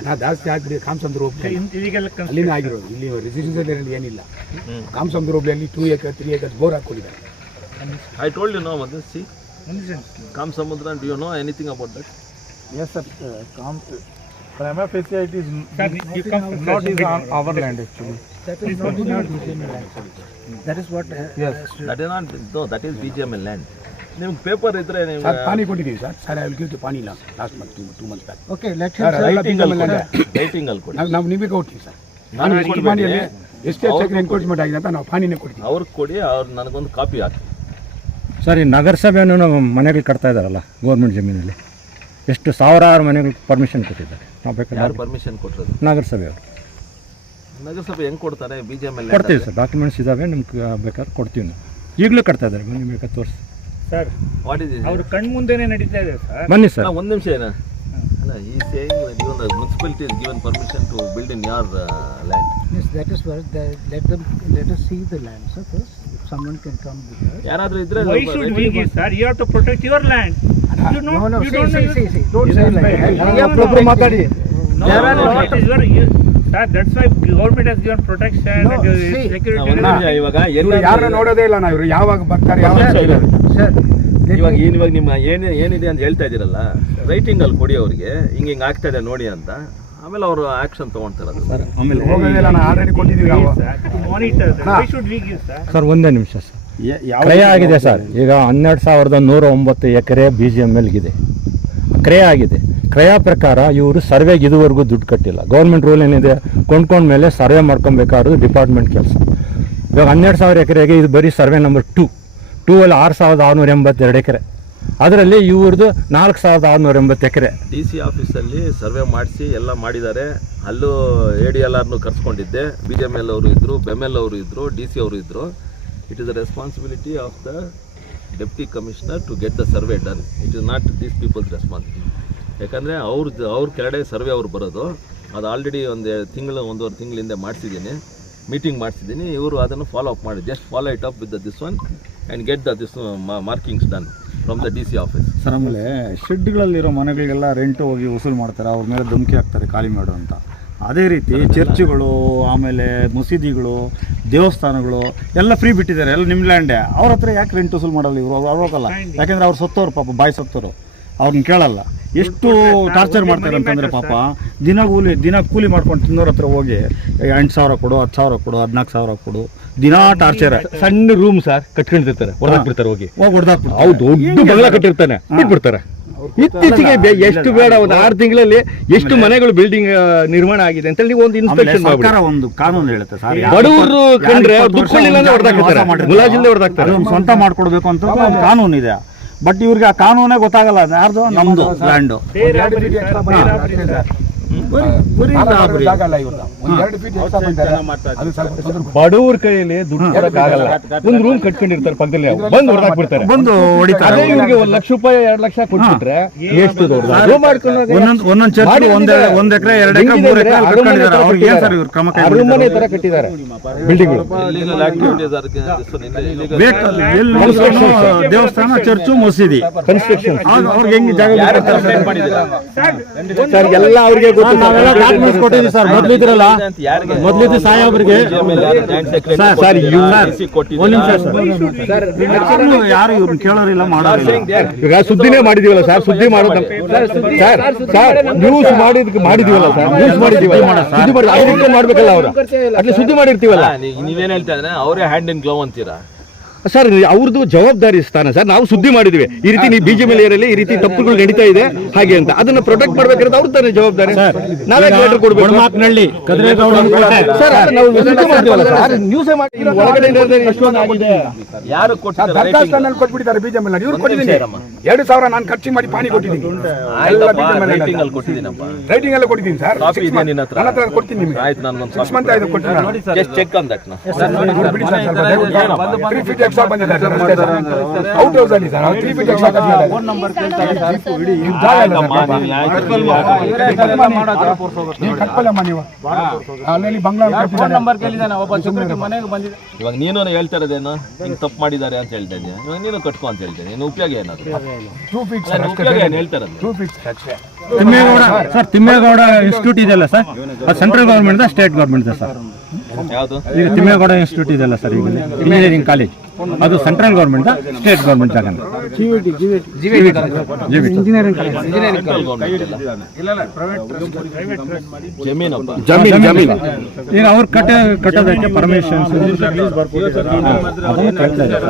ಹಣ ಜಾಸ್ತಿ ಆಗ್ಬಿಡಿ. ಕಾಮಸಂದ್ರ ಹೋಗ್ಲಿ ಅಲ್ಲಿನೇ ಆಗಿರೋದು, ಇಲ್ಲಿ ರೆಸಿಡೆನ್ಸಿಯಲ್ಲಿ ಏನಿಲ್ಲ. ಕಾಮಸಂದ್ರ ಹೋಗ್ಲಿ 2 acres 3 acres ಬೋರ್ ಹಾಕೊಂಡಿದ್ದಾರೆ. I told you no, Madhu. See, Kamsamudra. Do you know anything about that? Yes, sir. Prima facie it is not is on our land actually. That is not BGML land. That is what. Yes. That is not. No, that is BGML land. ನಿಮ್ಗೆ paper ಇದ್ರೆ ನೀವು sir ಪಾನಿ ಕೊಟ್ಟಿದ್ದೀವಿ sir. Sir I will give the ಪಾನಿ ಇಲ್ಲ last month 2 months back. Okay, let's writing ಅಲ್ಲಿ ಕೊಡಿ. ನಾವು ನಿಮಗೆ ಕೊಡ್ತೀವಿ ಸರ್. ನಾನು ಎಷ್ಟು ಪಾನಿಯಲ್ಲಿ ಎಷ್ಟು ಎಕರೆ ಎನ್ಕ್ರೋಚ್ಮೆಂಟ್ ಆಗಿದೆ ಅಂತ ನಾವು ಪಾನಿನೇ ಕೊಡ್ತೀವಿ. ಅವ್ರಿಗೆ ಕೊಡಿ, ಅವ್ರು ನನಗೊಂದು ಕಾಪಿ ಹಾಕಿ. ಸರ್ ಈ ನಗರಸಭೆಯನ್ನು ಮನೆಗಳು ಕಟ್ತಾ ಇದ್ದಾರಲ್ಲ ಗೌರ್ಮೆಂಟ್ ಜಮೀನಲ್ಲಿ, ಎಷ್ಟು ಸಾವಿರಾರು ಮನೆಗಳು ಪರ್ಮಿಷನ್ ಕೊಟ್ಟಿದ್ದಾರೆ. ನಾವು ಬೇಕಾದ್ರೆ ಯಾರು ಪರ್ಮಿಷನ್ ಕೊಟ್ಟಿರೋದು? ನಗರಸಭೆಯವರು. ನಗರಸಭೆ ಹೆಂಗೆ ಕೊಡ್ತಾರೆ? BGML ಕೊಡ್ತೀವಿ ಸರ್, ಡಾಕ್ಯುಮೆಂಟ್ಸ್ ಇದ್ದಾವೆ, ನಿಮ್ಗೆ ಬೇಕಾದ್ರೆ ಕೊಡ್ತೀವಿ. ನಾವು ಈಗಲೂ ಕಟ್ತಾ ಇದ್ದಾರೆ, ಬನ್ನಿ ಬೇಕಾದ್ರೆ ತೋರಿಸಿ ಸರ್. ವಾಟ್ ಇಸ್ ಅವ್ರ ಕಣ್ಣು ಮುಂದೆನೇ ನಡೀತಾ ಇದೆ ಸರ್. ಬನ್ನಿ ಸರ್. ಒಂದು ನಿಮಿಷ ಏನ ಅಲ್ಲ, ಈ saying even the municipality is given permission to build in your land. Yes, that is what. Let us see the land, sir. First, if someone can come with us. ಯಾರಾದ್ರೂ ಇದ್ರೆ Why should we give, sir? You have to protect your land. You know, No, you don't know. see. Don't say like that. Problem ಮಾತಾಡಿ. No, it is your. Sir, that's why government has given protection No, and see. security. ಇವಾಗ ಯಾರನ್ನ ನೋಡೋದೇ ಇಲ್ಲ ನಾವು. ಇವರು ಯಾವಾಗ ಬರ್ತಾರೆ Sir, ಇವಾಗ ನಿಮ್ಮ ಏನಿದೆ ಅಂತ ಹೇಳ್ತಾ ಇದ್ದೀರಲ್ಲ, ರೈಟಿಂಗ್ ಅಲ್ಲಿ ಕೊಡಿ ಅವ್ರಿಗೆ, ಹಿಂಗೆ ಆಗ್ತಾ ಇದೆ ನೋಡಿ ಅಂತ. ಆಮೇಲೆ ಅವರು ಆಕ್ಷನ್ ತಗೊಳ್ತಾರೆ. ಅದು ಆಮೇಲೆ ಹೋಗೋದಿಲ್ಲ. ನಾವು ಆಲ್ರೆಡಿ ಕೊಟ್ಟಿದ್ದೀವಿ ನಾವು. Monitor. Why should we give, sir? Sir ಒಂದೇ ನಿಮಿಷ ಸರ್. ಕ್ರಯ ಆಗಿದೆ ಸರ್. ಈಗ 12,109 ಎಕರೆ BGMLಗಿದೆ, ಕ್ರಯ ಆಗಿದೆ. ಕ್ರಯ ಪ್ರಕಾರ ಇವರು ಸರ್ವೆಗೆ ಇದುವರೆಗೂ ದುಡ್ಡು ಕಟ್ಟಿಲ್ಲ. ಗೌರ್ಮೆಂಟ್ ರೂಲ್ ಏನಿದೆ, ಕೊಂಡ್ಕೊಂಡ ಮೇಲೆ ಸರ್ವೆ ಮಾಡ್ಕೊಬೇಕಾದ್ರು ಡಿಪಾರ್ಟ್ಮೆಂಟ್ ಕೆಲಸ. ಇವಾಗ 12,000 ಎಕರೆಗೆ ಇದು ಬರೀ ಸರ್ವೆ ನಂಬರ್ 2 ಅಲ್ಲಿ 6,682 ಎಕರೆ. ಅದರಲ್ಲಿ ಇವ್ರದ್ದು 4,680 ಎಕರೆ. DC ಆಫೀಸಲ್ಲಿ ಸರ್ವೆ ಮಾಡಿಸಿ ಎಲ್ಲ ಮಾಡಿದ್ದಾರೆ. ಅಲ್ಲೂ ADLRನು ಕರ್ಸ್ಕೊಂಡಿದ್ದೆ. BGML ಅವರು ಇದ್ದರು, BEML ಅವರು ಇದ್ದರು, DC ಅವರು ಇದ್ದರು. It is the responsibility of the deputy commissioner to get the survey done. It is not these people's responsibility. ಯಾಕಂದರೆ ಅವ್ರ ಕೆಳಗಡೆ ಸರ್ವೆ ಅವ್ರು ಬರೋದು. ಅದು ಆಲ್ರೆಡಿ ಒಂದೂವರೆ ತಿಂಗಳಿಂದ ಮಾಡಿಸಿದ್ದೀನಿ, ಮೀಟಿಂಗ್ ಮಾಡಿಸಿದ್ದೀನಿ. ಇವರು ಅದನ್ನು ಫಾಲೋ ಅಪ್ ಮಾಡಿ, just follow it up with this one and get this markings done from the DC office. Sir ಆಮೇಲೆ ಶೆಡ್ಗಳಲ್ಲಿರೋ ಮನೆಗಳಿಗೆಲ್ಲ ರೆಂಟ್ ಹೋಗಿ ವಸೂಲು ಮಾಡ್ತಾರೆ, ಅವ್ರ ಮೇಲೆ ಧಮಕಿ ಹಾಕ್ತಾರೆ ಖಾಲಿ ಮಾಡು ಅಂತ. ಅದೇ ರೀತಿ ಚರ್ಚ್ಗಳು, ಆಮೇಲೆ ಮಸೀದಿಗಳು, ದೇವಸ್ಥಾನಗಳು ಎಲ್ಲ ಫ್ರೀ ಬಿಟ್ಟಿದ್ದಾರೆ. ಎಲ್ಲ ನಿಮ್ಮ ಲ್ಯಾಂಡೇ. ಅವ್ರ ಹತ್ರ ಯಾಕೆ ರೆಂಟ್ ವಸೂಲು ಮಾಡಲ್ಲ ಇವರು? ಅವ್ರು ಹೋಗಲ್ಲ, ಯಾಕೆಂದರೆ ಅವ್ರು ಸತ್ತೋರು ಪಾಪ, ಬಾಯಿ ಸತ್ತೋರು, ಅವ್ರನ್ನ ಕೇಳಲ್ಲ. ಎಷ್ಟು ಟಾರ್ಚರ್ ಮಾಡ್ತಾರೆ ಅಂತಂದರೆ ಪಾಪ ದಿನ ಕೂಲಿ ಮಾಡ್ಕೊಂಡು ತಿನ್ನೋರ ಹತ್ರ ಹೋಗಿ 8,000 ಕೊಡು, 10,000 ಕೊಡು, 14,000 ಕೊಡು, ದಿನಾ ಟಾರ್ಚರ್. ಸಣ್ಣ ರೂಮ್ ಸರ್ ಕಟ್ಕೊಂಡಿರ್ತಾರೆ, ಹೊಡೆದಾಕ್ಬಿಡ್ತಾರೆ, ಹೋಗಿ ಹೊಡೆದಾಕ್ಬಿಡ್ತಾರೆ. ಅವ್ರು ದೊಡ್ಡ ಬಂಗ್ಲ ಕಟ್ಟಿರ್ತಾನೆ, ಬಿಟ್ಬಿಡ್ತಾರೆ. ಇತ್ತೀಚೆಗೆ ಎಷ್ಟು ಬೇಡ, ಒಂದು 6 ತಿಂಗಳಲ್ಲಿ ಎಷ್ಟು ಮನೆಗಳು ಬಿಲ್ಡಿಂಗ್ ನಿರ್ಮಾಣ ಆಗಿದೆ ಅಂತ ಹೇಳಿ ಒಂದು ಇನ್ಸ್ಪೆಕ್ಷನ್ ಸರ್ಕಾರ ಒಂದು ಕಾನೂನು ಹೇಳುತ್ತೆ ಸರ್, ಬಡವರು ಕಂಡ್ರೆ ದುಡ್ಡು ಹೊಡೆದಾಕ್ತಾರೆ, ಮುಲಾಜಿಂದ ಹೊಡೆದಾಕ್ತಾರೆ. ಸ್ವಂತ ಮಾಡ್ಕೊಡ್ಬೇಕು ಅಂತ ಒಂದು ಕಾನೂನು ಇದೆ. ಬಟ್ ಇವ್ರಿಗೆ ಆ ಕಾನೂನೇ ಗೊತ್ತಾಗಲ್ಲ. ಯಾರ್ದು? ನಮ್ದು ಲ್ಯಾಂಡು. ಬಡವ್ರ ಕೈಯಲ್ಲಿ ದುಡ್ಡು ಕೊಡಕ್ಕಾಗಲ್ಲ. ಒಂದು ರೂಮ್ ಕಟ್ಕೊಂಡಿರ್ತಾರೆ ಪಕ್ಕದಲ್ಲಿ, ಬಂದು ಹೊಡೆದಾಕ್ಬಿಡ್ತಾರೆ, ಬಂದು ಹೊಡಿತಾರೆ. ಇವ್ರಿಗೆ 1 ಲಕ್ಷ ರೂಪಾಯಿ 2 ಲಕ್ಷ ಕೊಟ್ಬಿಟ್ರೆ ಎಷ್ಟು ಒಂದೊಂದು ಚರ್ಚ್ 1 ಎಕರೆ 2 ಎಕರೆ 3 ಎಕರೆ ಕಟ್ಕೊಂಡಿದ್ದಾರೆ. ಅವ್ರಿಗೆ ಏನ್ ಸರ್ ಇವ್ರು ಕ್ರಮ ಅರಮನೆ ತರ ಕಟ್ಟಿದ್ದಾರೆ ಬಿಲ್ಡಿಂಗ್. ದೇವಸ್ಥಾನ, ಚರ್ಚು, ಮಸೀದಿ ಕನ್ಸ್ಟ್ರಕ್ಷನ್ ಅವ್ರಿಗೆ ಹೆಂಗ್ ಜಾಗ ಸರ್ ಎಲ್ಲ ಅವ್ರಿಗೆ ಗೊತ್ತು. ಕೊಟ್ಟಿದ್ದೀವಿ ಸರ್. ಮೊದ್ಲಿದ್ರಲ್ಲ, ಮೊದ್ಲಿದ್ದು ಸಾಹೇಬ್ರಿಗೆ ಸರ್ ಯಾರು ಇವ್ರನ್ನ ಕೇಳೋರಿಲ್ಲ, ಮಾಡೋರಿಲ್ಲ. ಈಗ ಸುದ್ದಿನೇ ಮಾಡಿದೀವಲ್ಲ ಸರ್, ಸುದ್ದಿ ಮಾಡೋದು ಸರ್, ನ್ಯೂಸ್ ಮಾಡಿದೀವಲ್ಲ ಸರ್, ನ್ಯೂಸ್ ಮಾಡಿದೀವಲ್ಲ, ಸುದ್ದಿ ಮಾಡಿ ಅದಕ್ಕೆ ಮಾಡ್ಬೇಕಲ್ಲ ಅವರು. ಅಟ್ಲಿ ಸುದ್ದಿ ಮಾಡಿರ್ತೀವಲ್ಲ. ನೀವೇನ್ ಹೇಳ್ತಾ ಇದ್ರೆ ಅವರೇ ಹ್ಯಾಂಡ್ ಇನ್ ಗ್ಲೋವ್ ಅಂತೀರಾ ಸರ್? ಅವ್ರದ್ದು ಜವಾಬ್ದಾರಿ ಸ್ಥಾನ ಸರ್. ನಾವು ಸುದ್ದಿ ಮಾಡಿದ್ವಿ, ಈ ರೀತಿ ನೀವು BGML ಏರಿಯಲ್ಲಿ ಈ ರೀತಿ ತಪ್ಪುಗಳು ನಡೀತಾ ಇದೆ ಹಾಗೆ ಅಂತ. ಅದನ್ನ ಪ್ರೊಟೆಕ್ಟ್ ಮಾಡ್ಬೇಕಾದ್ರೆ ಅವ್ರ ತಾನೇ ಜವಾಬ್ದಾರಿ. ನಾವೇ ಲೆಟರ್ ಕೊಡ್ಬೇಕು. ಸರ್ ನಾವು ಸುದ್ದಿ ಮಾಡ್ತೀವಲ್ಲ ಸರ್, ನ್ಯೂಸೇ ಮಾಡಿ ಒಳಗಡೆ ಯಾರು ಕೊಟ್ಬಿಟ್ಟಿದ್ದಾರೆ BGML. ಇವ್ರು ಕೊಟ್ಟಿದ್ದೀನಿ 2,000 ನಾನು ಖರ್ಚು ಮಾಡಿ ಪಾನಿ ಕೊಟ್ಟಿದ್ದೀನಿ. ರೈಟಿಂಗ್ ಅಲ್ಲಿ ಕೊಟ್ಟಿದ್ದೀನಪ್ಪ. ರೈಟಿಂಗ್ ಎಲ್ಲ ಕೊಟ್ಟಿದ್ದೀನಿ ಸರ್. ಕಾಪಿ ಇದೆ ನಿನ್ನ ಹತ್ರ? ನನ್ನ ಹತ್ರ ಕೊಡ್ತೀನಿ ನಿಮಗೆ. ಆಯ್ತು, ನಾನು 6 ಮಂತ್ ಆಯ್ತು ಕೊಟ್ಟಿದ್ದೀನಿ. Just check on that. ಬಿಡಿ ಸರ್, ಸ್ವಲ್ಪ ದಯವಿಟ್ಟು 3 feet extra ಬಂದಿದ್ದಾರೆ ಔಟ್ ಹೌಸ್ ಅಲ್ಲಿ ಸರ್. 3 feet extra ಕಟ್ಟಿದ್ದಾರೆ. ಫೋನ್ ನಂಬರ್ ಕೇಳ್ತಾರೆ ಸರ್. ನೀವು ಕಟ್ಪಲ್ಲಮ್ಮ ನೀವು ಅಲ್ಲಿ ಬಂಗ್ಲಾ ಫೋನ್ ನಂಬರ್ ಕೇಳಿದಾನೆ. ಒಬ್ಬ ಸೆಕ್ಯೂರಿಟಿ ಮನೆಗೆ ಬಂದಿದೆ. ಇವಾಗ ನೀನು ಹೇಳ್ತಾ ಇರೋದೇನು, ಹಿಂಗೆ ತಪ್ಪು ಮಾಡಿದ್ದಾರೆ ಅಂತ ಹೇಳ್ತಾ ಇದ್ದೀನಿ. ಇವಾಗ ನೀನು ಕಟ್ಕೊ ಅಂತ ಹೇಳ್ತೇನೆ. ಇನ್ನು ಉಪಯೋಗ ಏನಾದ್ರು 2 feet ಉಪಯೋಗ ಏನು ಹೇಳ್ತಾರೆ? 2 feet ಅಷ್ಟೇ. ತಿಮ್ಮೇಗೌಡ ಸರ್, ತಿಮ್ಮೇಗೌಡ ಇನ್ಸ್ಟಿಟ್ಯೂಟ್ ಇದೆಯಲ್ಲ ಸರ್, ಅದು central government state government sir? ಯಾವುದು? ಈಗ ತಿಮ್ಮೇಗೌಡ ಇನ್ಸ್ಟಿಟ್ಯೂಟ್ ಇದೆಯಲ್ಲ ಸರ್, ಈಗ ಇಂಜಿನಿಯರಿಂಗ್ ಕಾಲೇಜ್, ಅದು ಸೆಂಟ್ರಲ್ ಗೌರ್ಮೆಂಟ್ ಸ್ಟೇಟ್ ಗೌರ್ಮೆಂಟ್ ಜಾಗ? ಜಮೀನಪ್ಪ. ಜಮೀನು. ಈಗ ಅವ್ರು ಕಟ್ಟೋದಕ್ಕೆ ಪರ್ಮಿಷನ್ಸ್ ಅದನ್ನು ಕೇಳ್ತಾ ಇದ್ದಾರೆ.